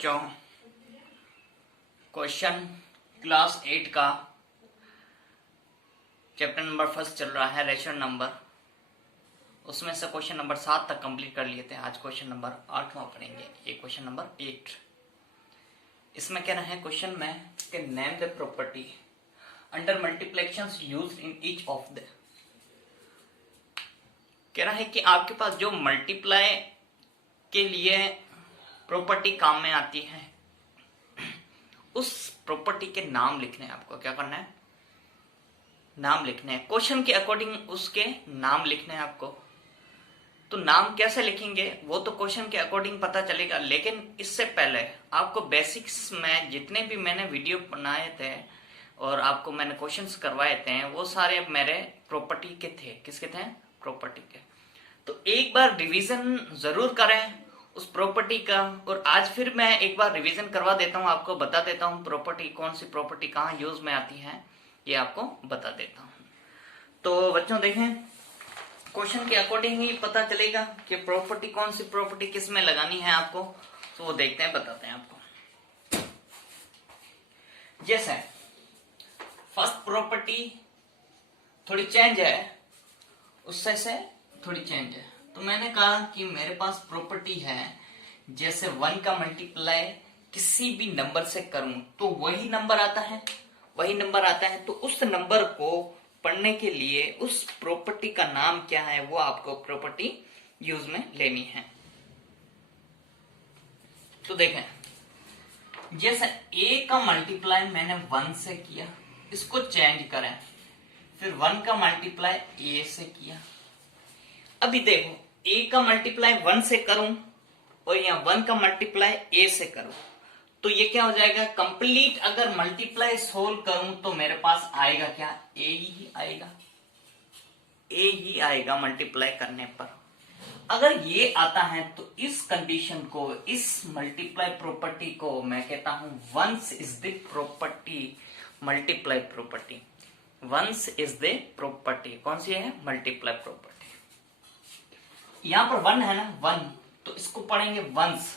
बच्चों, question class 8 का chapter number first चल रहा है, रेशनल नंबर। उसमें से क्वेश्चन नंबर 7 तक कंप्लीट कर लिए थे। आज क्वेश्चन नंबर 8वां पढ़ेंगे। ये क्वेश्चन नंबर 8। इसमें कह रहे हैं क्वेश्चन में कि name the property under multiplications used in each of the. कह रहा है कि आपके पास जो मल्टीप्लाई के लिए प्रॉपर्टी काम में आती है, उस प्रॉपर्टी के नाम लिखने हैं। आपको क्या करना है? नाम लिखने हैं। क्वेश्चन के अकॉर्डिंग उसके नाम लिखने हैं आपको। तो नाम कैसे लिखेंगे वो तो क्वेश्चन के अकॉर्डिंग पता चलेगा, लेकिन इससे पहले आपको बेसिक्स में जितने भी मैंने वीडियो बनाए थे और आपको मैंने क्वेश्चंस करवाए थे, वो सारे मेरे प्रॉपर्टी के थे। किसके थे? प्रॉपर्टी के। तो एक बार रिवीजन जरूर करें उस प्रॉपर्टी का। और आज फिर मैं एक बार रिवीजन करवा देता हूं, आपको बता देता हूं प्रॉपर्टी, कौन सी प्रॉपर्टी कहां यूज में आती है, ये आपको बता देता हूं। तो बच्चों देखें, क्वेश्चन के अकॉर्डिंग ही पता चलेगा कि प्रॉपर्टी कौन सी प्रॉपर्टी किस में लगानी है आपको। तो वो देखते हैं, बताते हैं आपको। जैसे फर्स्ट प्रॉपर्टी थोड़ी चेंज है, उससे से थोड़ी चेंज है। तो मैंने कहा कि मेरे पास प्रॉपर्टी है, जैसे 1 का मल्टीप्लाई किसी भी नंबर से करूं तो वही नंबर आता है, वही नंबर आता है। तो उस नंबर को पढ़ने के लिए उस प्रॉपर्टी का नाम क्या है, वो आपको प्रॉपर्टी यूज में लेनी है। तो देखें, जैसे a का मल्टीप्लाई मैंने 1 से किया, इसको चेंज करें। फिर 1 का मल्टीप्लाई a से किया। अभी देखो, a का मल्टीप्लाई 1 से करूं और यहाँ 1 का मल्टीप्लाई a से करूं, तो ये क्या हो जाएगा? कंप्लीट अगर मल्टीप्लाई सोल्व करूं तो मेरे पास आएगा क्या? a ही आएगा, a ही आएगा मल्टीप्लाई करने पर। अगर ये आता है तो इस कंडीशन को, इस मल्टीप्लाई प्रॉपर्टी को मैं कहता हूं ones is the property multiply property. Ones is the property कौन सी है? Multiply property. यहां पर 1 है ना, 1, तो इसको पढ़ेंगे ones.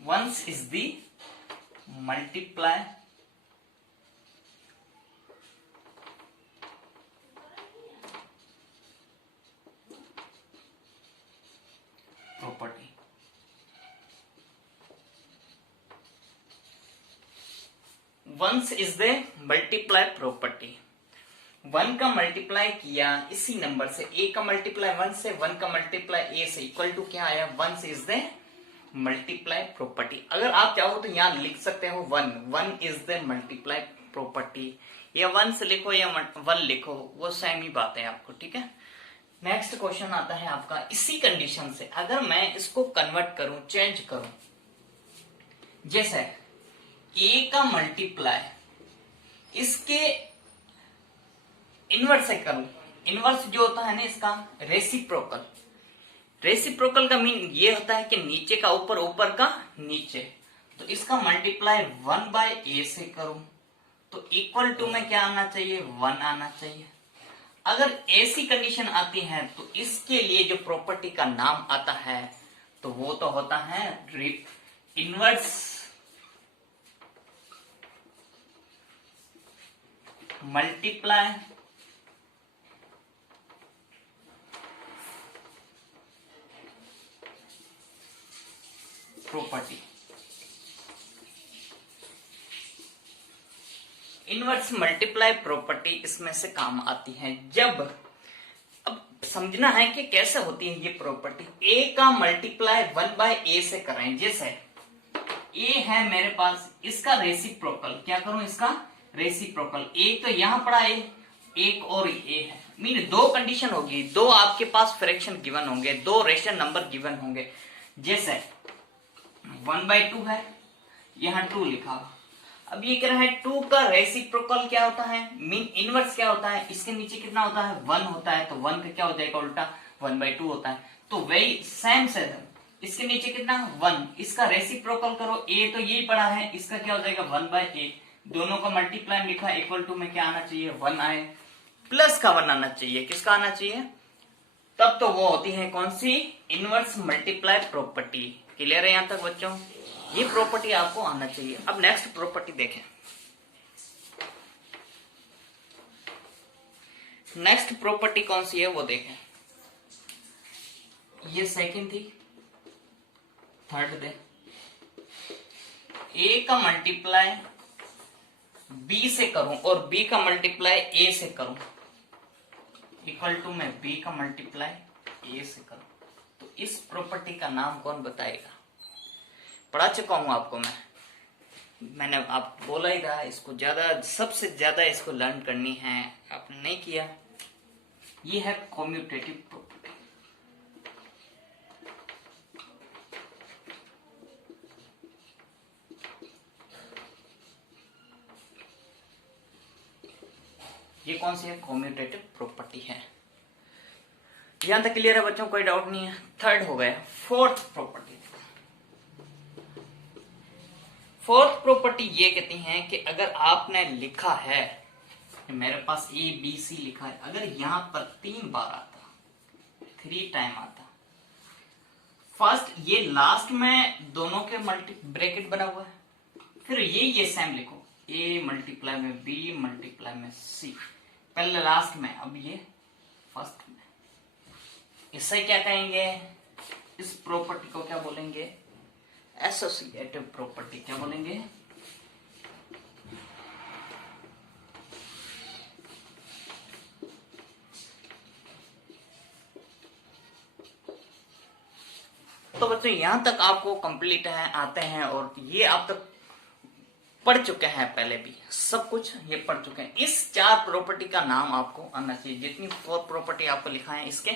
Ones is the multiply property. Ones is the multiply property. 1 का मल्टीप्लाई किया इसी नंबर से, a का मल्टीप्लाई 1 से, 1 का मल्टीप्लाई a से इक्वल टू क्या आया? Ones is the multiply property. अगर आप चाहो तो यहां लिख सकते हो 1 इज द मल्टीप्लाई प्रॉपर्टी, या 1 से लिखो या 1 लिखो, वो सेम ही बात है आपको। ठीक है। नेक्स्ट क्वेश्चन आता है आपका, इसी कंडीशन से अगर मैं इसको कन्वर्ट करूं, चेंज करूं, जैसे a का मल्टीप्लाई इसके इनवर्स से करूं। इनवर्स जो होता है ना इसका, रेसिप्रोकल। रेसिप्रोकल का मीन ये होता है कि नीचे का ऊपर, ऊपर का नीचे। तो इसका मल्टीप्लाई 1/a से करूं तो इक्वल टू में क्या आना चाहिए? 1 आना चाहिए। अगर ऐसी कंडीशन आती है तो इसके लिए जो प्रॉपर्टी का नाम आता है तो वो तो होता है inverse multiply property. Inverse multiply property इसमें से काम आती है जब, अब समझना है कि कैसे होती है ये प्रॉपर्टी। a का मल्टीप्लाई 1/a से करें। जैसे a है मेरे पास, इसका रेसिप्रोकल क्या करूं? इसका रेसिप्रोकल। एक तो यहां पड़ा है, एक और a है, मीन 2 कंडीशन होगी, 2 आपके पास फ्रैक्शन गिवन होंगे, 2 रेशनल नंबर गिवन होंगे। जैसे 1/2 है, यहां 2 लिखा हुआ। अब ये कह रहा है 2 का रेसिप्रोकल क्या होता है, मीन इनवर्स क्या होता है? इसके नीचे कितना होता है? 1 होता है। तो 1 का क्या हो जाएगा? उल्टा 1/2 होता है। तो वही सेम से इसके नीचे कितना? 1। इसका रेसिप्रोकल करो, a तो यही पड़ा है, इसका क्या हो जाएगा? 1/a। दोनों का मल्टीप्लाई लिखा, इक्वल टू में क्या आना चाहिए? 1 आए, प्लस का 1 आना चाहिए। किसका आना चाहिए? तब तो वो होती है कौन सी, इनवर्स मल्टीप्लाई प्रॉपर्टी। क्लियर है यहां तक बच्चों, ये प्रॉपर्टी आपको आना चाहिए। अब नेक्स्ट प्रॉपर्टी देखें, नेक्स्ट प्रॉपर्टी कौन सी है वो देखें। ये सेकंड थी, थर्ड दे, ए का मल्टीप्लाई बी से करूं और बी का मल्टीप्लाई ए से करूं, इक्वल टू मैं बी का मल्टीप्लाई ए से करूं, तो इस प्रॉपर्टी का नाम कौन बताएगा। पढ़ा चुका हूं आपको मैंने आप बोला ही था इसको ज्यादा, सबसे ज्यादा इसको लर्न करनी है, आपने नहीं किया। ये है कम्यूटेटिव प्रॉपर्टी। ये कौन सी है, कम्यूटेटिव प्रॉपर्टी है। यहां तक क्लियर है बच्चों, कोई डाउट नहीं है। थर्ड हो गया, फोर्थ प्रॉपर्टी। फोर्थ प्रॉपर्टी ये कहती है कि अगर आपने लिखा है, मेरे पास ए बी सी लिखा है, अगर यहां पर 3 बार आता, 3 टाइम आता, फर्स्ट ये लास्ट में दोनों के मल्टी ब्रैकेट बना हुआ है, फिर ये सेम लिखो, ए मल्टीप्लाई में बी मल्टीप्लाई में सी, पहले लास्ट में, अब ये फर्स्ट में। इससे क्या कहेंगे, इस प्रॉपर्टी को क्या बोलेंगे, एसोसिएटिव प्रॉपर्टी। क्या बोलेंगे, तो बच्चों यहां तक आपको कंप्लीट है, आते हैं, और ये आप तक पढ़ चुके हैं, पहले भी सब कुछ ये पढ़ चुके हैं। इस 4 प्रॉपर्टी का नाम आपको आना चाहिए, जितनी 4 प्रॉपर्टी आपको लिखा है इसके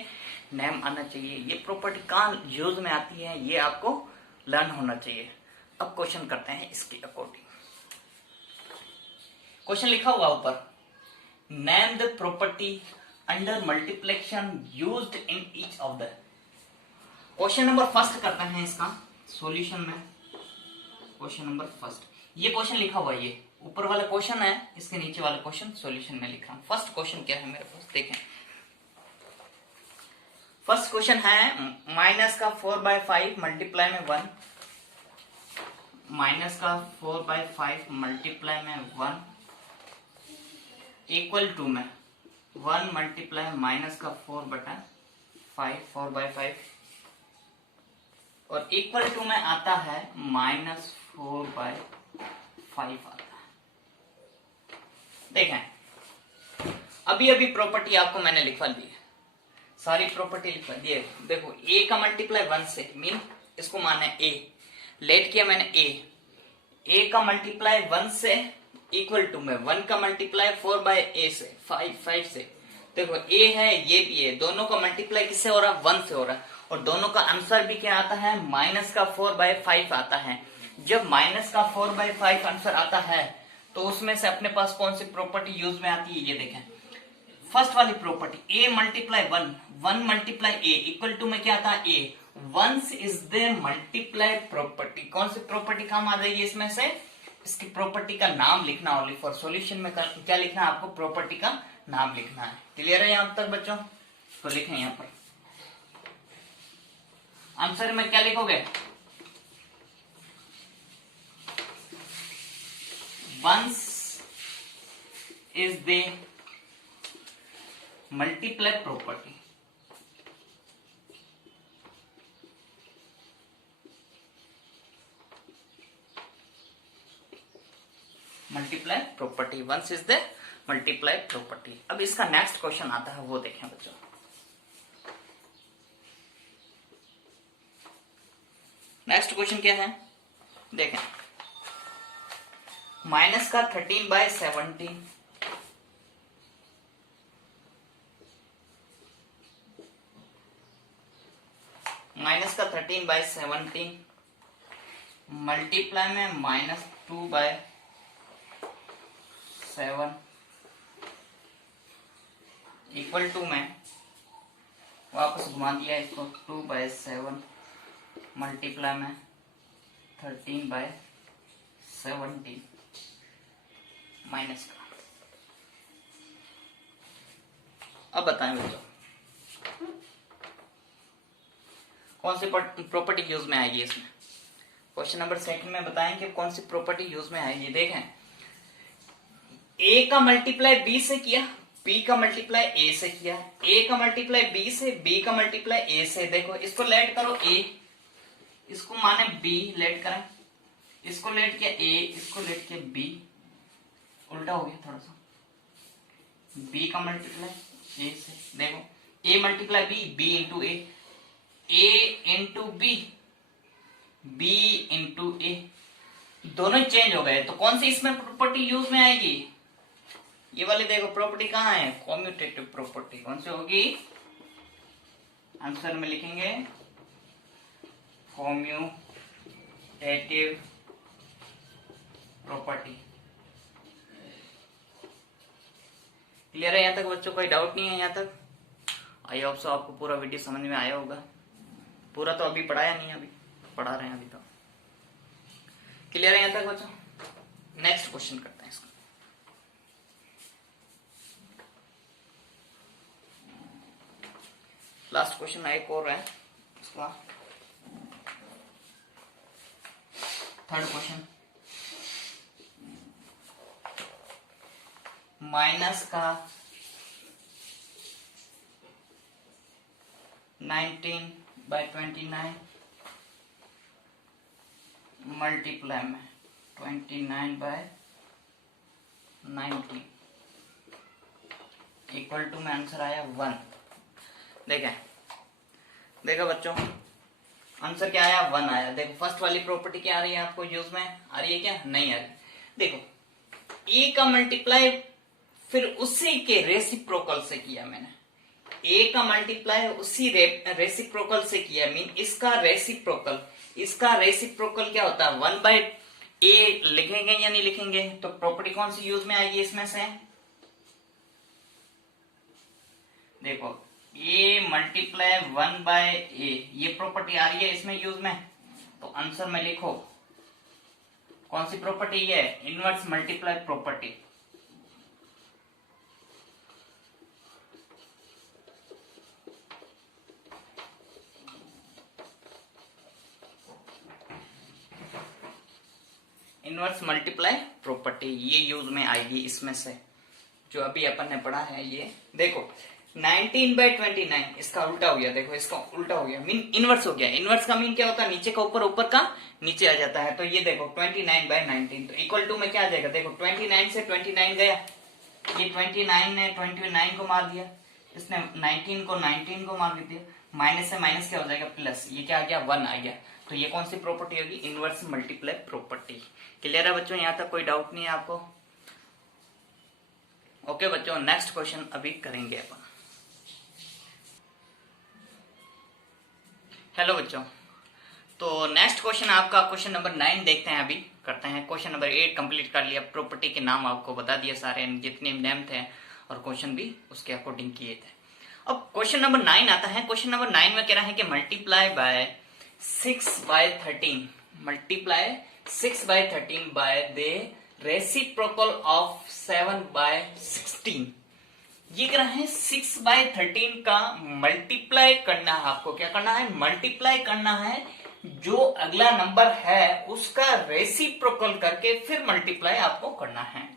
नेम आना चाहिए। ये प्रॉपर्टी कहाँ यूज में आती है ये आपको लर्न होना चाहिए। अब क्वेश्चन करते हैं इसके अकॉर्डिंग। क्वेश्चन लिखा हुआ ऊपर, name the property under multiplication used in each of the. Question number first करते हैं इसका सॉल्यूशन में। क्वेश्चन नंबर फर्स्ट, ये क्वेश्चन लिखा हुआ है, ये ऊपर वाला क्वेश्चन है, इसके नीचे वाला क्वेश्चन सॉल्यूशन में लिख रहा हूं। फर्स्ट क्वेश्चन क्या है मेरे पास, देखें। फर्स्ट क्वेश्चन है माइनस का 4/5 मल्टीप्लाई में 1, माइनस का 4/5 मल्टीप्लाई में 1 इक्वल टू में 1 मल्टीप्लाई माइनस का 4/5, 4/5, और इक्वल टू में आता है -4/5 आता है। देखें, अभी अभी प्रॉपर्टी आपको मैंने लिखवा दी है, सारी प्रॉपर्टी लिखवा दी है। देखो, a का मल्टीप्लाई 1 से, मीन इसको माना है a, लेट किया मैंने a का मल्टीप्लाई 1 से इक्वल टू में 1 का मल्टीप्लाई 4/a से, 5 से। देखो a है, ये भी है, दोनों का मल्टीप्लाई किससे हो रहा है, 1 से हो रहा है, और दोनों का आंसर भी क्या आता है, माइनस का 4/5 आता है। जब माइनस का 4/5 आंसर आता है तो उसमें से अपने पास कौन सी प्रॉपर्टी यूज में आती है, ये देखें। फर्स्ट वाली property a multiply 1, 1 multiply a equal to में क्या आता है, a। Ones is the multiply property. कौन सी प्रॉपर्टी काम आ जाएगी इसमें से, इसकी प्रॉपर्टी का नाम लिखना, ओनली फॉर सॉल्यूशन में क्या लिखना है आपको, प्रॉपर्टी का नाम लिखना है। क्लियर है यहां तक बच्चों, तो लिखें यहां पर आंसर में क्या लिखोगे, ones is the multiply property. Multiply property, ones is the multiply property. अब इसका नेक्स्ट क्वेश्चन आता है, वो देखें बच्चों। नेक्स्ट क्वेश्चन क्या है, देखें। माइनस का 13/17 माइनस का 13/17 मल्टीप्लाई में -2/7 इक्वल टू में वापस घुमा दिया इसको, 2/7 मल्टीप्लाई में 13/17 माइनस का। अब बताएं बच्चों, कौन सी प्रॉपर्टी यूज में आएगी इसमें? क्वेश्चन नंबर सेकंड में बताएं कि कौन सी प्रॉपर्टी यूज में आएगी। देखें, ए का मल्टीप्लाई बी से किया, बी का मल्टीप्लाई ए से किया, ए का मल्टीप्लाई बी से, बी का मल्टीप्लाई ए से। देखो इसको लेट करो ए, इसको माने बी, लेट करें, इसको लेट किया ए, इसको लेट किया बी, उल्टा हो गया थोड़ा सा। बी का मल्टीप्लाई ए से, देखो A multiply B, B into A into B, B into ए, दोनों चेंज हो गए। तो कौन सी इसमें प्रॉपर्टी यूज में आएगी? ये वाली देखो प्रॉपर्टी कहां है, कॉम्यूटेटिव प्रॉपर्टी। कौन सी होगी? आंसर में लिखेंगे कॉम्यूटेटिव प्रॉपर्टी। क्लियर है यहाँ तक बच्चों? कोई डाउट नहीं है यहाँ तक? आई होप सो आपको पूरा वीडियो समझ में आया होगा। पूरा तो अभी पढ़ाया नहीं, अभी पढ़ा रहे हैं अभी तो। क्लियर है यहाँ तक बच्चों? नेक्स्ट क्वेश्चन करते हैं इसका। लास्ट क्वेश्चन एक और है इसका, थर्ड क्वेश्चन। माइनस का 19/29 मल्टीप्लाई में 29/19 इक्वल टू में आंसर आया 1। देखा बच्चों, आंसर क्या आया? 1 आया। देखो फर्स्ट वाली प्रॉपर्टी क्या आ रही है आपको यूज में? आ रही है क्या? नहीं आ रही। देखो ए का मल्टीप्लाई फिर उसी के रेसिप्रोकल से किया मैंने, ए का मल्टीप्लाई उसी रेसिप्रोकल से किया, मीन इसका रेसिप्रोकल। इसका रेसिप्रोकल क्या होता है? 1/a लिखेंगे या नहीं लिखेंगे? तो प्रॉपर्टी कौन सी यूज में आएगी इसमें से? देखो a मल्टीप्लाई 1/a, ये प्रॉपर्टी आ रही है इसमें यूज में। तो आंसर में लिखो कौन सी प्रॉपर्टी है? Inverse multiply property. Inverse multiply property ये यूज में आएगी इसमें से, जो अभी अपन ने पढ़ा है। ये देखो 19/29 इसका उल्टा हो गया। देखो इसका उल्टा हो गया, मीन इनवर्स हो गया। इनवर्स का मीन क्या होता है? नीचे का ऊपर, ऊपर का नीचे आ जाता है। तो ये देखो 29/19, तो इक्वल टू में क्या आ जाएगा? देखो 29 से 29 गया, ये 29 ने 29 को मार दिया, इसने 19 को 19 को मार दिया, माइनस से माइनस क्या हो जाएगा? प्लस। ये क्या आ गया? 1 आ गया। तो ये कौन सी प्रॉपर्टी होगी? Inverse multiply property. क्लियर है बच्चों? यहाँ तक कोई डाउट नहीं है आपको? ओके बच्चों, नेक्स्ट क्वेश्चन अभी करेंगे अपन। हेलो बच्चों, तो नेक्स्ट क्वेश्चन आपका क्वेश्चन नंबर 9 देखते हैं, अभी करते हैं। क्वेश्चन नंबर 8 कंप्लीट कर लिया, प्रॉपर्टी के नाम आपको बता दिया सारे जितने नेम थे, और क्वेश्चन भी उसके अकॉर्डिंग किए थे। अब क्वेश्चन नंबर 9 आता है। क्वेश्चन नंबर 9 में कह रहा है कि multiply by 6/13, multiply 6/13 by the reciprocal of 7/16। ये कह रहा है 6/13 का मल्टीप्लाई करना है आपको। क्या करना है? मल्टीप्लाई करना है। जो अगला नंबर है उसका रेसिप्रोकल करके फिर मल्टीप्लाई आपको करना है।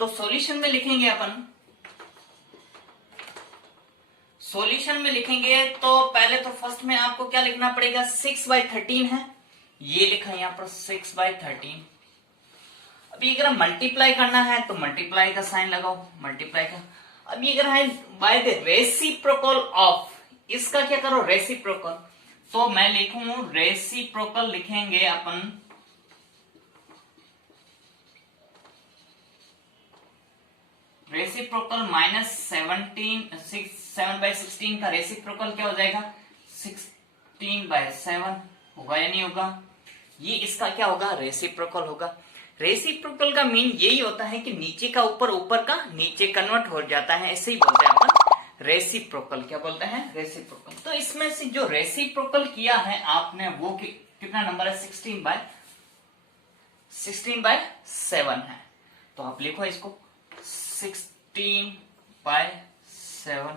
तो सॉल्यूशन में लिखेंगे अपन, सॉल्यूशन में लिखेंगे तो पहले तो फर्स्ट में आपको क्या लिखना पड़ेगा? 6/13 है, ये लिखा यहां पर 6/13। अभी अगर मल्टीप्लाई करना है तो मल्टीप्लाई का साइन लगाओ, मल्टीप्लाई का। अब ये है बाय द रेसिप्रोकल ऑफ, इसका क्या करो? रेसिप्रोकल। तो मैं लिखूं रेसिप्रोकल, लिखेंगे अपन रेसिप्रोकल माइनस 7/16 का रेसिप्रोकल क्या हो जाएगा? 16/7 होगा या नहीं होगा? ये इसका क्या होगा? रेसिप्रोकल होगा। रेसिप्रोकल का मीन यही होता है कि नीचे का ऊपर, ऊपर का नीचे कन्वर्ट हो जाता है, ऐसे ही बोलते हैं अपन रेसिप्रोकल। क्या बोलते हैं? रेसिप्रोकल। तो इसमें से जो रेसिप्रोकल किया है आपने वो कितना नंबर है? 16/7 है। तो आप लिखो इसको 16/7,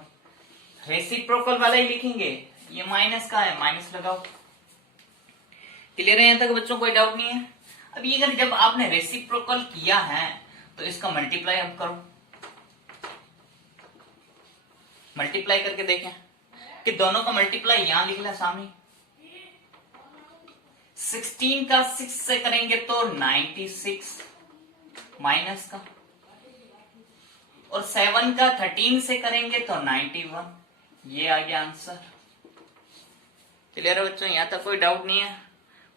रेसिप्रोकल वाला ही लिखेंगे ये माइनस का है, माइनस लगाओ। क्लियर है? यहां तक बच्चों कोई डाउट नहीं है? अब ये अगर जब आपने रेसिप्रोकल किया है तो इसका मल्टीप्लाई अब करो, मल्टीप्लाई करके देखें कि दोनों का मल्टीप्लाई यहां लिख लें सामने। 16 का 6 से करेंगे तो 96 माइनस का, और 7 का 13 से करेंगे तो 91। ये आ गया आंसर। क्लियर है बच्चों? यहां तक कोई डाउट नहीं है?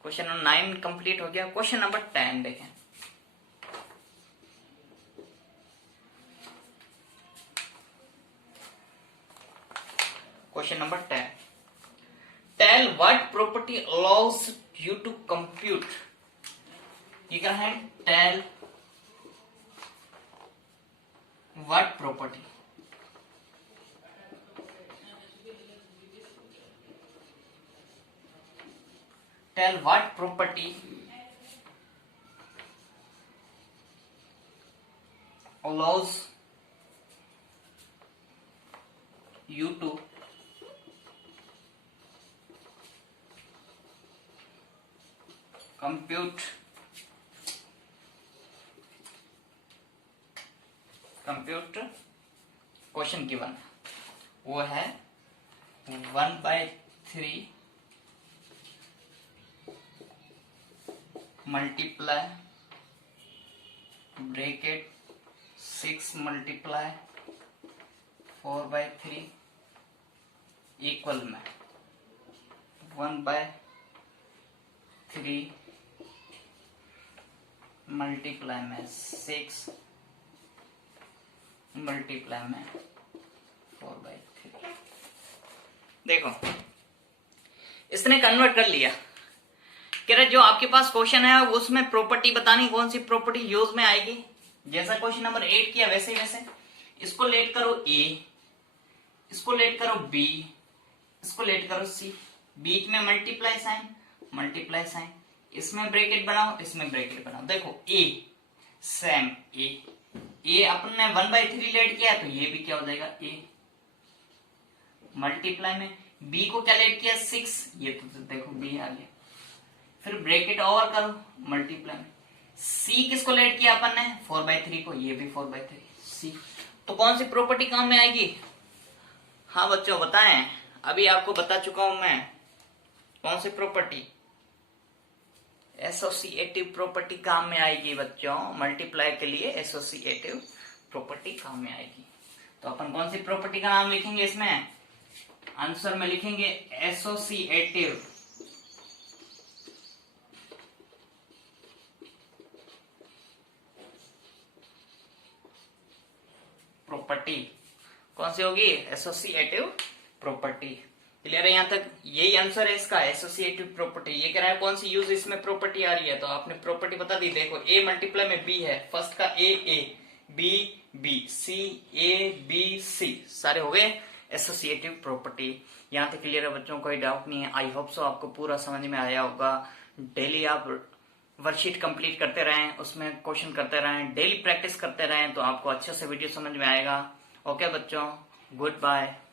क्वेश्चन नंबर 9 कंप्लीट हो गया। क्वेश्चन नंबर 10 देखें। Question number 10, tell what property allows you to compute. ये क्या है? Tell what property, tell what property allows you to compute question given, वो है 1/3 मल्टीप्लाई ब्रैकेट 6 मल्टीप्लाई 4/3 इक्वल में 1/3 मल्टीप्लाई में 6 मल्टीप्लाई में 4/3। देखो इसने कन्वर्ट कर लिया। कह रहे जो आपके पास क्वेश्चन है उसमें प्रॉपर्टी बतानी, कौन सी प्रॉपर्टी यूज में आएगी। जैसा क्वेश्चन नंबर 8 किया वैसे ही वैसे इसको लेट करो ए, इसको लेट करो बी, इसको लेट करो सी, बीच में मल्टीप्लाई साइन, इसमें ब्रैकेट बनाओ, इसमें ब्रैकेट बनाओ। देखो ए सेम ए अपन ने 1/3 लेट किया तो ये भी क्या हो जाएगा ए, मल्टीप्लाई में बी को क्या लेट किया 6, ये तो देखो बी आ गया, फिर ब्रैकेट ओवर करो मल्टीप्लाई में। सी किसको लेट किया अपन ने 4/3 को, ये भी 4/3 सी। तो कौन सी प्रॉपर्टी काम में आएगी? हाँ बच्चों बताएं, अभी आपको बता चुका हूं मैं कौन सी प्रॉपर्टी, एसोसिएटिव प्रॉपर्टी काम में आएगी बच्चों। मल्टीप्लाई के लिए एसोसिएटिव प्रॉपर्टी काम में आएगी। तो अपन कौन सी प्रॉपर्टी का नाम लिखेंगे इसमें? आंसर में लिखेंगे एसोसिएटिव प्रॉपर्टी। कौन सी होगी? Associative property. क्लियर है यहां तक? यही आंसर है इसका, एसोसिएटिव प्रॉपर्टी। ये कह रहा है कौन सी यूज इसमें प्रॉपर्टी आ रही है, तो आपने प्रॉपर्टी बता दी। देखो ए मल्टीप्लाई में बी है, फर्स्ट का A B B C A B C, सारे हो गए एसोसिएटिव प्रॉपर्टी। यहां तक क्लियर है बच्चों? कोई डाउट नहीं है? आई होप सो आपको पूरा समझ में आया होगा। डेली आप वर्कशीट कंप्लीट करते रहें, उसमें क्वेश्चन करते रहें, डेली प्रैक्टिस करते रहें तो आपको अच्छे से वीडियो समझ में आएगा। ओके बच्चों, गुड बाय।